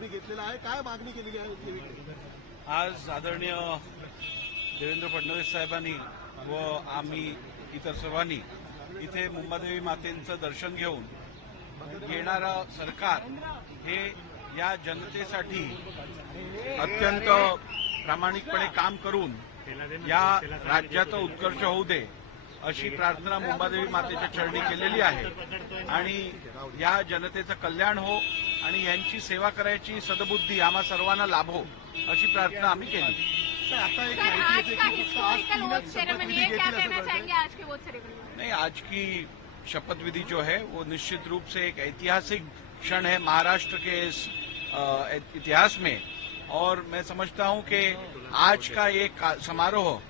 तुम्ही घेतलेला आहे? काय मागणी केलेली आहे आज आदरणीय देवेंद्र फडणवीस साहेबांनी व आम्ही इतर सर्वांनी इथे मुंबादेवी मातेचं दर्शन घेऊन येणारं सरकार हे या जनतेसाठी अत्यंत प्रामाणिकपणे काम करून या राज्याचा उत्कर्ष होऊ दे. अशी प्रार्थना मुंबादेवी मातेच्या चरणी केलेली आहे. आणि या जनतेचं कल्याण हो आणि यांची सेवा करायची सदबुद्धी आम्हा सर्वांना लाभो अशी प्रार्थना आम्ही केली. शपथविधी है नहीं आज की शपथ विधि जो है वो निश्चित रूप से एक ऐतिहासिक क्षण है महाराष्ट्र के इस इतिहास में। और मैं समझता हूं कि आज का ये का- समारोह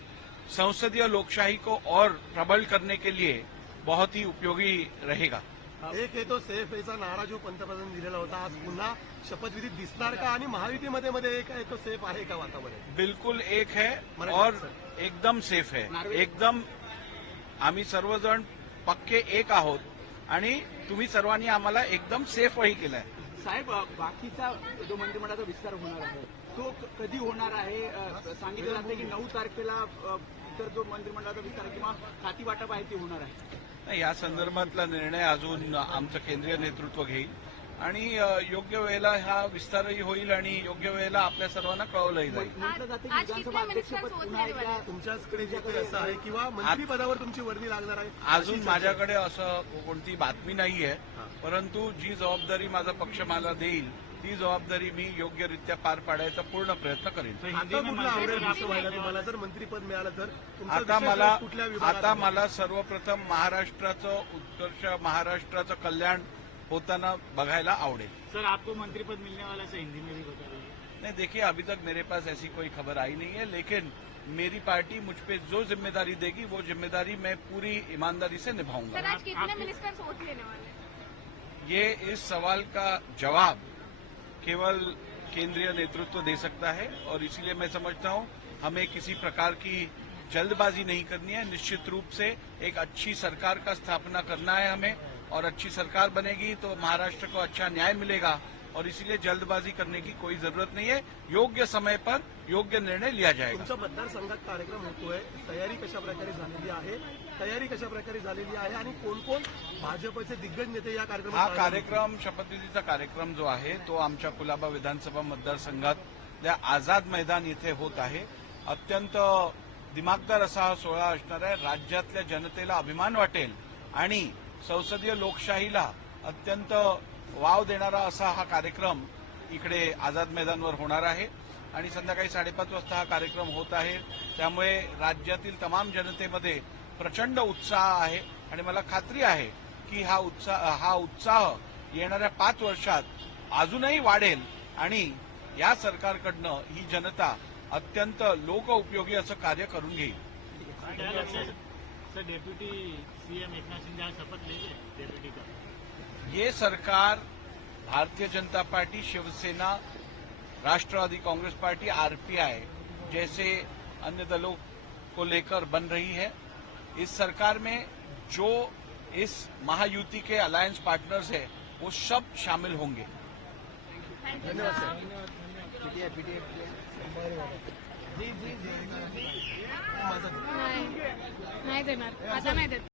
संसदीय लोकशाही को और प्रबल करने के लिए बहुत ही उपयोगी रहेगा। एक आहे तो सेफ याचा नारा जो पंतप्रधान दिलेला होता आज पुन्हा शपथविधीत दिसणार का? आणि महायुतीमध्ये मध्ये एक आहे तो सेफ आहे का वातावरण? बिल्कुल एक है और. एकदम सेफ है। एकदम आम्ही सर्वजण पक्के एक आहोत आणि तुम्ही सर्वांनी आम्हाला एकदम सेफही केलंय. साहेब बाकीचा जो मंत्रिमंडळाचा विस्तार होणार आहे तो कधी होणार आहे? सांगितलं जातं की नऊ तारखेला इतर जो मंत्रिमंडळाचा विस्तार किंवा खाती वाटप आहे ते होणार आहे? नाही, या संदर्भातला निर्णय अजून आमचं केंद्रीय नेतृत्व घेईल आणि योग्य वेळेला हा विस्तारही होईल आणि योग्य वेळेला आपल्या सर्वांना कळवलंही जाईल. विधानसभा अध्यक्षपद पुन्हा एकदा तुमच्याकडे जे काही असं आहे किंवा मंत्रीपदावर तुमची वर्णी लागणार आहे? अजून माझ्याकडे असं कोणती बातमी नाहीये परंतु जी जबाबदारी माझा पक्ष मला देईल ती जबाबदारी मी योग्यरित्या पार पाडायचा पूर्ण प्रयत्न करेन. आता कुठलं आवडेल असं व्हायला तुम्हाला जर मंत्रीपद मिळालं तर? तुमचा आता मला आता? मला सर्वप्रथम महाराष्ट्राचं उत्कर्ष महाराष्ट्राचं कल्याण होताना बघायला आवडेल. सर आपको मंत्री पद मिलने वाला है हिंदी में भी बता दीजिए नहीं देखिए अभी तक मेरे पास ऐसी कोई खबर आई नहीं है लेकिन मेरी पार्टी मुझ पे जो जिम्मेदारी देगी वो जिम्मेदारी मैं पूरी ईमानदारी से सर निभाऊंगा आज कितने मिनिस्टर्स वोट लेने वाले हैं? ये इस सवाल का जवाब केवल केंद्रीय नेतृत्व दे सकता है और इसीलिए मैं समझता हूँ हमें किसी प्रकार की जल्दबाजी नहीं करनी है। निश्चित रूप से एक अच्छी सरकार का स्थापना करना है हमें और अच्छी सरकार बनेगी तो महाराष्ट्र को अच्छा न्याय मिलेगा। और इसीलिए जल्दबाजी करने की कोई जरूरत नहीं है। योग्य समय पर योग्य निर्णय लिया जाएगा। तुमच्या मतदारसंघात कार्यक्रम होतोय तयारी कशा प्रकारे झालेली आहे तयारी कशा प्रकारे झालेली आहे आणि कोण कोण भाजपचे दिग्गज नेते या हा कार्यक्रमात कार्यक्रम शपथविधीचा कार्यक्रम जो आहे तो आमच्या कुलाबा विधानसभा मतदारसंघातल्या आझाद मैदान इथे होत आहे. अत्यंत दिमागदार असा हा सोहळा असणार आहे. राज्यातल्या जनतेला अभिमान वाटेल आणि संसदीय लोकशाहीला अत्यंत वाव देणारा असा हा कार्यक्रम इकडे आझाद मैदानवर होणार आहे. आणि संध्याकाळी साडेपाच वाजता हा कार्यक्रम होत आहे. त्यामुळे राज्यातील तमाम जनतेमध्ये प्रचंड उत्साह आहे. आणि मला खात्री आहे की हा उत्साह हा उत्साह येणाऱ्या पाच वर्षात अजूनही वाढेल. आणि या सरकारकडनं ही जनता अत्यंत लोकउपयोगी असं कार्य करून घेईल. डेप्युटी सीएम एकनाथ शिंदे आज शपथ लेंगे डेप्युटी ये सरकार Bharatiya Janata party Shiv Sena Rashtrawadi Congress party RPI जैसे अन्य दलों को लेकर बन रही है। इस सरकार में जो इस महायुति के अलायंस पार्टनर्स है वो सब शामिल होंगे। धन्यवाद सर। नाही नाही देणार आता नाही देत.